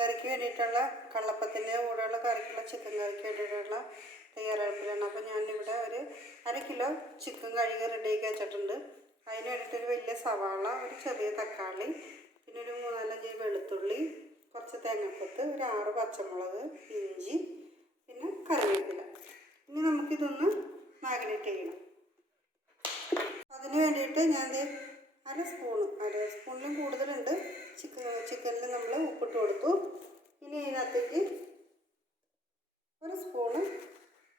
കറിക്ക് വേണ്ടിയിട്ടുള്ള കള്ളപ്പത്തിൻ്റെ കൂടെയുള്ള കറിക്കുള്ള ചിക്കൻ കറിക്ക് വേണ്ടിയിട്ടുള്ള തയ്യാറെടുപ്പിലാണ്. അപ്പോൾ ഞാനിവിടെ ഒരു 1/2 കിലോ ചിക്കൻ കഴുകി റെഡിയാക്കി വെച്ചിട്ടുണ്ട്. അതിന് വേണ്ടിയിട്ടൊരു വലിയ സവാള, ഒരു ചെറിയ തക്കാളി, പിന്നെ ഒരു 3-4 വെളുത്തുള്ളി, കുറച്ച് തേങ്ങാക്കൊത്ത്, ഒരു 6 പച്ചമുളക്, ഇഞ്ചി, പിന്നെ കറിവേപ്പില. ഇനി നമുക്കിതൊന്ന് മാഗ്നേറ്റ് ചെയ്യണം. അതിന് വേണ്ടിയിട്ട് ഞാൻ 1 സ്പൂണിലും കൂടുതലുണ്ട് ചിക്കനിൽ നമ്മൾ ഉപ്പിട്ട് കൊടുത്തു. ഇനി ഇതിനകത്തേക്ക് 1 സ്പൂണ്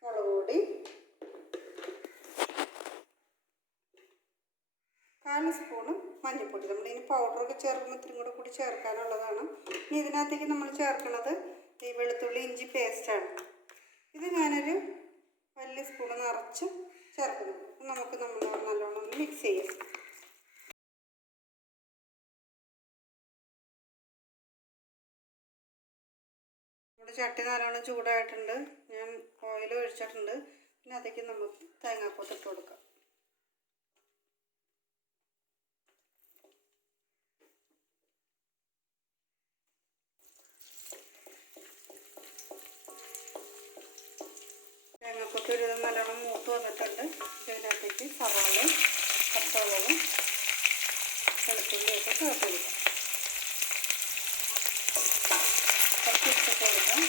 മുളക് പൊടി, 1/4 സ്പൂണ് മഞ്ഞൾപ്പൊടി. നമ്മളിനി പൗഡറൊക്കെ ചേർക്കുമ്പോൾ ഇത്തിരി കൂടി ചേർക്കാനുള്ളതാണ്. ഇനി ഇതിനകത്തേക്ക് നമ്മൾ ചേർക്കുന്നത് ഈ വെളുത്തുള്ളി ഇഞ്ചി പേസ്റ്റാണ്. ഇത് ഞാനൊരു വലിയ സ്പൂണ് നിറച്ച് ചേർക്കുന്നു. നമുക്ക് നല്ലോണം ഒന്ന് മിക്സ് ചെയ്യാം. നമ്മുടെ ചട്ടി നല്ലോണം ചൂടായിട്ടുണ്ട്. ഞാൻ ഓയിൽ ഒഴിച്ചിട്ടുണ്ട്. പിന്നെ അതിലേക്ക് നമുക്ക് തേങ്ങാക്കൊത്ത് ഇട്ട് കൊടുക്കാം. തേങ്ങാക്കൊത്ത് ഒരു നല്ലോണം മൂത്ത് വന്നിട്ടുണ്ട്. ഇതിനകത്തേക്ക് സവാളയും പച്ചമുളകും വെളുത്തുള്ളിയൊക്കെ ചേർത്ത് കൊടുക്കാം. കുറച്ച് ഇട്ടിട്ട് കൊടുക്കാം.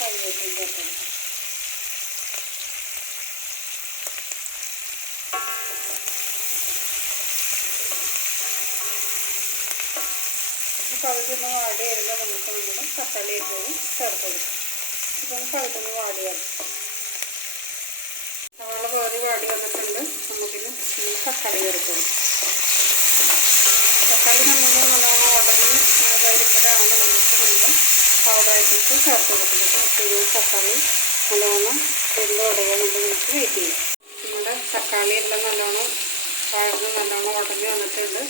കറിവേപ്പില ചേർത്ത് കൊടുക്കാം. പകുതിയൊന്ന് വാടി വരുമ്പോൾ നമുക്ക് നമ്മുടെ തക്കാളി ഏറ്റവും ചേർത്ത് കൊടുക്കാം. ഇതൊന്ന് പകുതിയൊന്ന് വാടി വരും. സവാള പകുതി വാടി വന്നിട്ടുണ്ട്. നമുക്കിന് തക്കാളി ചേർത്ത് കൊടുക്കാം. തക്കാളി നമ്മൾ നല്ലോണം ഉടഞ്ഞ് വരുമ്പോഴാണ് നമുക്ക് പൗഡറായിട്ട് ചേർത്ത് കൊടുക്കുന്നത്. അപ്പോൾ തക്കാളി നല്ലോണം വെന്ത് ഉടയുമ്പോൾ നമുക്ക് വെയിറ്റ് ചെയ്യാം. നമ്മുടെ തക്കാളി എല്ലാം നല്ലോണം വഴന്ന് നല്ലോണം ഉടഞ്ഞ് വന്നിട്ടുണ്ട്.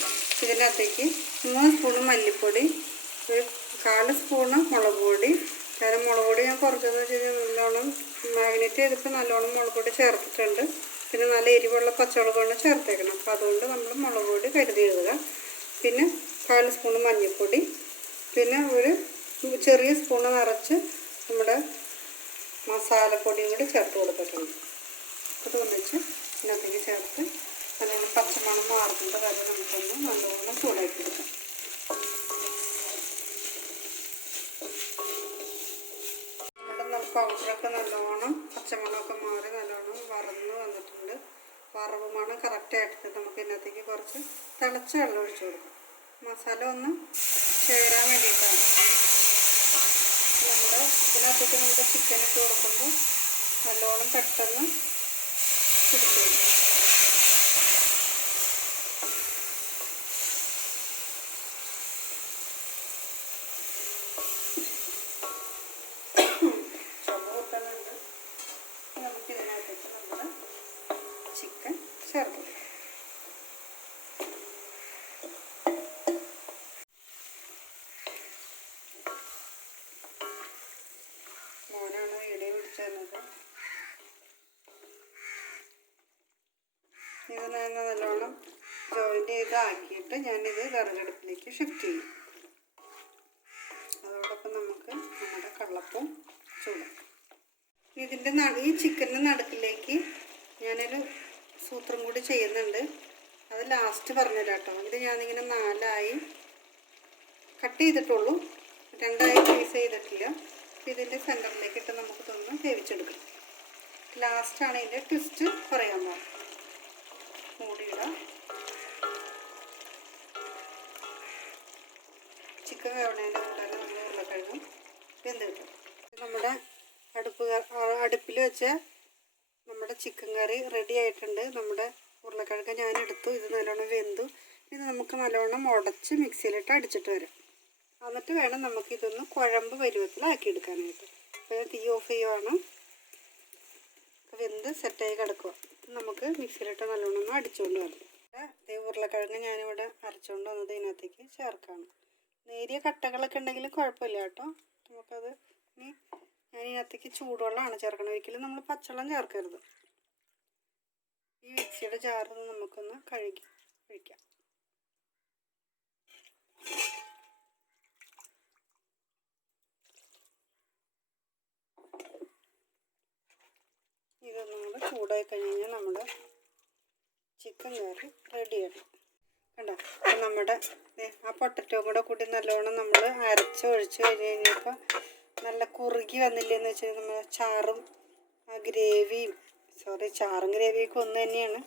ഇതിനകത്തേക്ക് 3 സ്പൂണ് മല്ലിപ്പൊടി, ഒരു 1/4 സ്പൂണ് മുളക് പൊടി. കാരണം മുളക് പൊടി ഞാൻ കുറച്ചെന്ന് വെച്ച് കഴിഞ്ഞാൽ നല്ലോണം മാഗ്നേറ്റ് ചെയ്തപ്പോൾ നല്ലോണം മുളക് പൊടി ചേർത്തിട്ടുണ്ട്. പിന്നെ നല്ല എരിവുള്ള പച്ചമുളകാണ് ചേർത്തേക്കണം. അപ്പോൾ അതുകൊണ്ട് നമ്മൾ മുളക് പൊടി കരുതി എഴുതുക. പിന്നെ 1/4 സ്പൂണ് മഞ്ഞൾപ്പൊടി, പിന്നെ ഒരു ചെറിയ സ്പൂണ് നിറച്ച് നമ്മുടെ മസാലപ്പൊടിയും കൂടി ചേർത്ത് കൊടുത്തിട്ടുണ്ട്. അത് ഒന്നിച്ച് ഇതിനകത്തേക്ക് ചേർത്ത് നല്ലോണം പച്ചമണം മാറുന്നത് വരെ നമുക്കൊന്ന് നല്ലോണം ചൂടാക്കി എടുക്കാം. നമ്മുടെ പൗഡറൊക്കെ നല്ലോണം പച്ചമണമൊക്കെ മാറി നല്ലോണം വറന്ന് വന്നിട്ടുണ്ട്. വറവ് മണം കറക്റ്റായിട്ട് നമുക്ക് ഇതിനകത്തേക്ക് കുറച്ച് തിളച്ച വെള്ളം ഒഴിച്ചു കൊടുക്കാം. മസാല ഒന്ന് ചേരാൻ വേണ്ടിയിട്ടാണ്. ഇതിനകത്തേക്ക് നമ്മുടെ ചിക്കൻ ഇട്ട് കൊടുക്കുമ്പോൾ നല്ലോണം പെട്ടെന്ന് പിടിച്ചു. നമുക്ക് ഇതിനകത്തേക്ക് നമ്മുടെ ചിക്കൻ ചേർത്ത് കൊടുക്കാം. മോനാണ് വീഡിയോ പിടിച്ചു തന്നത്. ഇത് ഞാൻ നല്ലോണം ജോയിൻ്റ് ചെയ്താക്കിയിട്ട് ഞാനിത് വിറകടുപ്പിലേക്ക് ഷിഫ്റ്റ് ചെയ്യും. അതോടൊപ്പം നമുക്ക് നമ്മുടെ കള്ളപ്പം ചൂടാം. ഇതിൻ്റെ ഈ ചിക്കൻ്റെ നടുക്കിലേക്ക് ഞാനൊരു സൂത്രം കൂടി ചെയ്യുന്നുണ്ട്. അത് ലാസ്റ്റ് പറഞ്ഞുതരാം കേട്ടോ. ഇത് ഞാനിങ്ങനെ 4ആയി കട്ട് ചെയ്തിട്ടുള്ളൂ, 2ആയി പീസ് ചെയ്തിട്ടില്ല. ഇതിൻ്റെ സെൻറ്ററിലേക്ക് ഇട്ട് നമുക്കിതൊന്ന് വേവിച്ചെടുക്കാം. ലാസ്റ്റാണ് ഇതിൻ്റെ ട്വിസ്റ്റ് പറയാൻ പോകുന്നത്. മൂടിയിടാം. ചിക്കൻ വേവണേൻ്റെ കൂടെ നമ്മൾ ഉരുളക്കിഴങ്ങും വെന്ത് കിട്ടും. നമ്മുടെ അടുപ്പിൽ വെച്ച നമ്മുടെ ചിക്കൻ കറി റെഡി ആയിട്ടുണ്ട്. നമ്മുടെ ഉരുളക്കിഴങ്ങ് ഞാനെടുത്തു. ഇത് നല്ലോണം വെന്തു. ഇത് നമുക്ക് നല്ലോണം ഉടച്ച് മിക്സിയിലിട്ട് അടിച്ചിട്ട് വരാം. എന്നിട്ട് വേണം നമുക്കിതൊന്ന് കുഴമ്പ് പരുവത്തിലാക്കിയെടുക്കാനായിട്ട്. അപ്പോൾ തീ ഓഫ് ചെയ്യുവാണ്. വെന്ത് സെറ്റായി കിടക്കുക. നമുക്ക് മിക്സിയിലിട്ട് നല്ലോണം ഒന്ന് അടിച്ചുകൊണ്ട് വരണം. ഉരുളക്കിഴങ്ങ് ഞാനിവിടെ അരച്ചുകൊണ്ട് വന്നത് ഇതിനകത്തേക്ക് ചേർക്കാണ്. നേരിയ കട്ടകളൊക്കെ ഉണ്ടെങ്കിലും കുഴപ്പമില്ല കേട്ടോ. നമുക്കത് ഇനി ഞാൻ ഇതിനകത്തേക്ക് ചൂടുവെള്ളമാണ് ചേർക്കണം. ഒരിക്കലും നമ്മൾ പച്ചവെള്ളം ചേർക്കരുത്. ഈ മിക്സിയുടെ ജാറിൽ നമുക്കൊന്ന് കഴുകി ഒഴിക്കാം. ഇതൊന്നും കൂടെ ചൂടായി കഴിഞ്ഞാൽ നമ്മുടെ ചിക്കൻ കറി റെഡിയാണ്. കണ്ടോ? അപ്പം നമ്മുടെ ആ പൊട്ടറ്റോ കൂടെ കൂട്ടി നല്ലോണം നമ്മൾ അരച്ച് ഒഴിച്ച് കഴിഞ്ഞ് കഴിഞ്ഞപ്പോൾ നല്ല കുറുകി വന്നില്ലെന്ന് വെച്ചാൽ നമ്മുടെ ചാറും ആ ഗ്രേവിയും ചാറും ഗ്രേവിയൊക്കെ ഒന്ന് തന്നെയാണ്.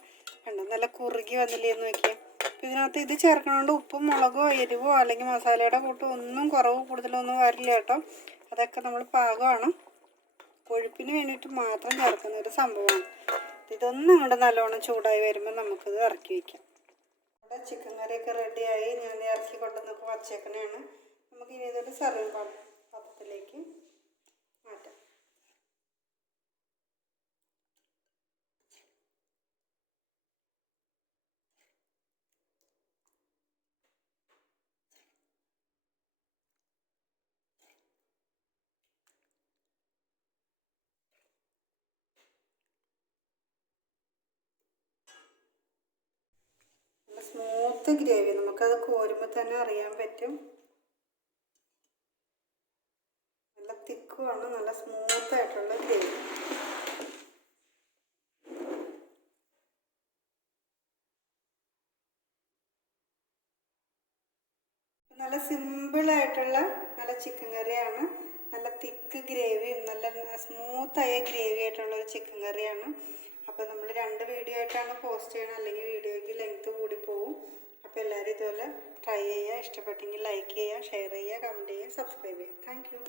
കണ്ടോ? നല്ല കുറുകി വന്നില്ലേന്ന് നോക്കിയാൽ. ഇതിനകത്ത് ഇത് ചേർക്കണോണ്ട് ഉപ്പും മുളകോ എരിവോ അല്ലെങ്കിൽ മസാലയുടെ കൂട്ടോ ഒന്നും കുറവ് കൂടുതലോ ഒന്നും വരില്ല കേട്ടോ. അതൊക്കെ നമ്മൾ പാകമാണ്. കൊഴുപ്പിന് വേണ്ടിയിട്ട് മാത്രം ചേർക്കുന്ന ഒരു സംഭവമാണ്. ഇതൊന്നും കൂടെ നല്ലോണം ചൂടായി വരുമ്പോൾ നമുക്കിത് ഇറക്കി വയ്ക്കാം. നമ്മുടെ ചിക്കൻ കറിയൊക്കെ റെഡിയായി. ഞാൻ ഇറക്കി കൊണ്ടുവന്നൊക്കെ വച്ചേക്കണേണ്. നമുക്ക് ഇനി ഇതൊരു സെർവിങ് പാത്രത്തിലേക്ക് മാറ്റാം. സ്മൂത്ത് ഗ്രേവി, നമുക്കത് കോരുമ്പോൾ തന്നെ അറിയാൻ പറ്റും. നല്ല തിക്കുമാണ്, നല്ല സ്മൂത്തായിട്ടുള്ള ഗ്രേവി. നല്ല സിമ്പിളായിട്ടുള്ള നല്ല ചിക്കൻ കറിയാണ്. നല്ല തിക്ക് ഗ്രേവിയും നല്ല സ്മൂത്തായ ഗ്രേവി ആയിട്ടുള്ളൊരു ചിക്കൻ കറിയാണ്. അപ്പോൾ നമ്മൾ 2 വീഡിയോ ആയിട്ടാണ് പോസ്റ്റ് ചെയ്യണം, അല്ലെങ്കിൽ വീഡിയോയ്ക്ക് ലെങ്ത്ത് കൂടി പോകും. അപ്പോൾ എല്ലാവരും ഇതുപോലെ ട്രൈ ചെയ്യുക. ഇഷ്ടപ്പെട്ടെങ്കിൽ ലൈക്ക് ചെയ്യുക, ഷെയർ ചെയ്യുക, കമൻറ്റ് ചെയ്യുക, സബ്സ്ക്രൈബ് ചെയ്യുക. Thank you.